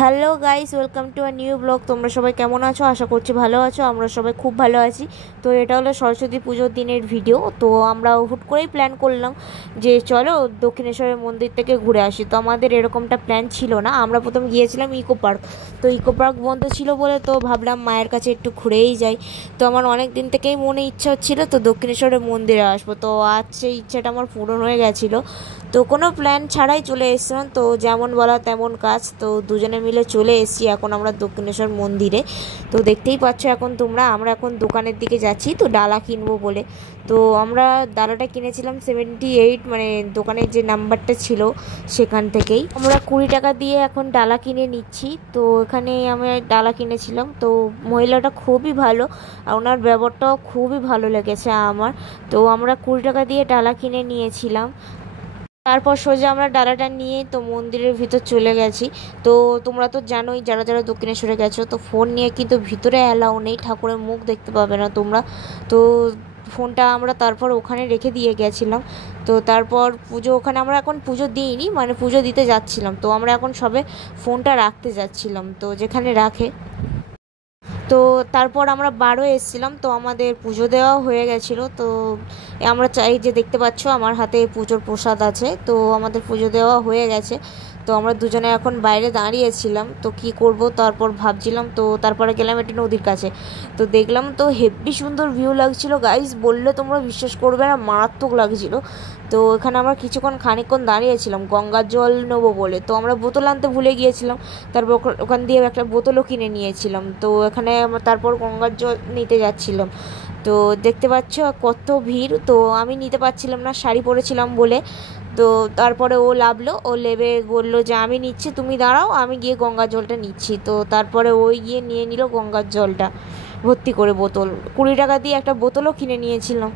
Hello guys, welcome to a new blog. তোমরা সবাই কেমন আছো? আশা করছি ভালো আছো। আমরা সবাই খুব ভালো আছি। তো এটা হলো সরস্বতী পুজোর দিনের ভিডিও। তো আমরা হুট করেই প্ল্যান করলাম যে চলো দক্ষিণেশ্বরের মন্দির থেকে ঘুরে আসি। তো আমাদের এরকমটা প্ল্যান ছিল না। আমরা প্রথম গিয়েছিলাম ইকো পার্ক। তো ইকো পার্ক বন্ধ ছিল বলে তো ভাবলাম মায়ের কাছে একটু ঘুরেই যাই। তো আমার অনেক দিন থেকেই মনে ইচ্ছা হচ্ছিল তো দক্ষিণেশ্বরের মন্দিরে আসবো। তো আজ সেই ইচ্ছাটা আমার পূরণ হয়ে গেছিলো। তো কোনো প্ল্যান ছাড়াই চলে এসেছিলাম। তো যেমন বলা তেমন কাজ। তো দুজনে মিলে চলে এসেছি এখন আমরা দক্ষিণেশ্বর মন্দিরে। তো দেখতেই পাচ্ছ এখন আমরা এখন দোকানের দিকে যাচ্ছি তো ডালা কিনবো বলে। তো আমরা ডালাটা কিনেছিলাম 78, মানে দোকানের যে নাম্বারটা ছিল সেখান থেকেই আমরা 20 টাকা দিয়ে এখন ডালা কিনে নিচ্ছি। তো এখানে আমি ডালা কিনেছিলাম। তো মহিলাটা খুবই ভালো আর ওনার ব্যবহারটাও খুবই ভালো লেগেছে আমার। তো আমরা 20 টাকা দিয়ে ডালা কিনে নিয়েছিলাম। তারপর সোজা আমরা ডালাটা নিয়ে তো মন্দিরের ভিতর চলে গেছি। তো তোমরা তো জানোই, যারা যারা দক্ষিণেশ্বরে গেছো, তো ফোন নিয়ে কিন্তু ভিতরে অ্যালাউ নেই, ঠাকুরের মুখ দেখতে পাবে না তোমরা। তো ফোনটা আমরা তারপর ওখানে রেখে দিয়ে গেছিলাম। তো তারপর ওখানে আমরা এখন পুজো দিইনি, মানে পুজো দিতে যাচ্ছিলাম। তো আমরা এখন সবে ফোনটা রাখতে যাচ্ছিলাম তো যেখানে রাখে। তো তারপর আমরা বারো এসেছিলাম। তো আমাদের পুজো দেওয়া হয়ে গেছিলো। তো আমরা চাই যে দেখতে পাচ্ছ আমার হাতে পুজোর প্রসাদ আছে। তো আমাদের পুজো দেওয়া হয়ে গেছে। তো আমরা দুজনে এখন বাইরে দাঁড়িয়েছিলাম তো কি করব, তারপর ভাবছিলাম। তো তারপরে গেলাম একটি নদীর কাছে। তো দেখলাম তো হেব্বি সুন্দর ভিউ লাগছিলো গাইস, বললে তোমরা বিশ্বাস করবে না, মারাত্মক লাগছিলো। তো এখানে আমরা খানিকক্ষণ দাঁড়িয়েছিলাম গঙ্গার জল নেবো বলে। তো আমরা বোতল আনতে ভুলে গিয়েছিলাম। তারপর ওখান দিয়ে একটা বোতলও কিনে নিয়েছিলাম। তো এখানে তারপর গঙ্গার জল নিতে যাচ্ছিলাম। তো দেখতে পাচ্ছ কত ভিড়। তো আমি নিতে পারছিলাম না, শাড়ি পরেছিলাম বলে। তো তারপরে ও লাভলো, ও লেবে বললো যে আমি নিচ্ছি, তুমি দাঁড়াও, আমি গিয়ে গঙ্গার জলটা নিচ্ছি। তো তারপরে ওই গিয়ে নিয়ে নিল গঙ্গার জলটা ভর্তি করে বোতল। 20 টাকা দিয়ে একটা বোতলও কিনে নিয়েছিলাম।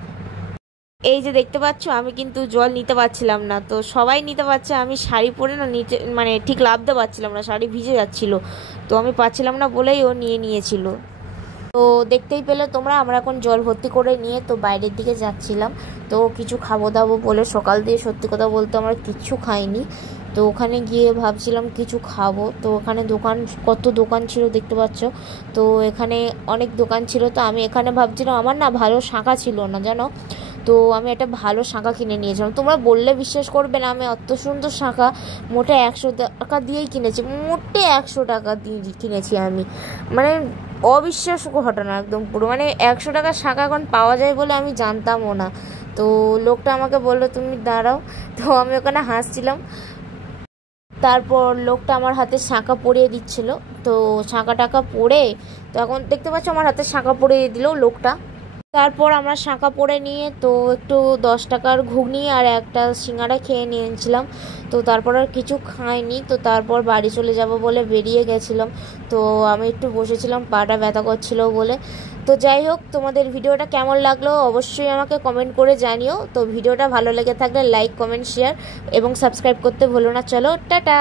এই যে দেখতে পাচ্ছ আমি কিন্তু জল নিতে পারছিলাম না। তো সবাই নিতে পারছে, আমি শাড়ি পরে না নিচে মানে ঠিক লাভতে পারছিলাম না, শাড়ি ভিজে যাচ্ছিল। তো আমি পাচ্ছিলাম না বলেই ও নিয়ে নিয়েছিল। তো দেখতেই পেলে তোমরা, আমরা এখন জল ভর্তি করে নিয়ে তো বাইরের দিকে যাচ্ছিলাম। তো কিছু খাবো দাবো বলে সকাল দিয়ে সত্যি কথা বলতে আমরা কিচ্ছু খাইনি। তো ওখানে গিয়ে ভাবছিলাম কিছু খাবো। তো ওখানে কত দোকান ছিল দেখতে পাচ্ছ। তো এখানে অনেক দোকান ছিল। তো আমি এখানে ভাবছিলাম, আমার না ভালো শাঁখা ছিল না জানো। তো আমি একটা ভালো শাঁখা কিনে নিয়েছিলাম। তোমরা বললে বিশ্বাস করবে না, আমি অত সুন্দর শাঁখা মোটে 100 টাকা দিয়েই কিনেছি। মোটে 100 টাকা দিয়ে কিনেছি আমি, মানে অবিশ্বাস্য ঘটনা একদম পুরো। মানে 100 টাকার শাঁখা এখন পাওয়া যায় বলে আমি জানতামও না। তো লোকটা আমাকে বললো তুমি দাঁড়াও। তো আমি ওখানে হাসছিলাম। তারপর লোকটা আমার হাতে শাঁখা পরিয়ে দিচ্ছিল। তো শাঁখা টাকা পরে, তো এখন দেখতে পাচ্ছ আমার হাতে শাঁখা পরিয়ে দিল লোকটা। তারপর আমরা শাঁখা পরে নিয়ে তো একটু 10 টাকার ঘুগনি আর একটা সিঙ্গাড়া খেয়ে নিয়েছিলাম। তো তারপর আর কিছু খাইনি। তো তারপর বাড়ি চলে যাব বলে বেরিয়ে গেছিলাম। তো আমি একটু বসেছিলাম, পাটা ব্যথা করছিল বলে। তো যাই হোক, তোমাদের ভিডিওটা কেমন লাগলো অবশ্যই আমাকে কমেন্ট করে জানিও। তো ভিডিওটা ভালো লেগে থাকলে লাইক, কমেন্ট, শেয়ার এবং সাবস্ক্রাইব করতে ভুলো না। চলো টাটা।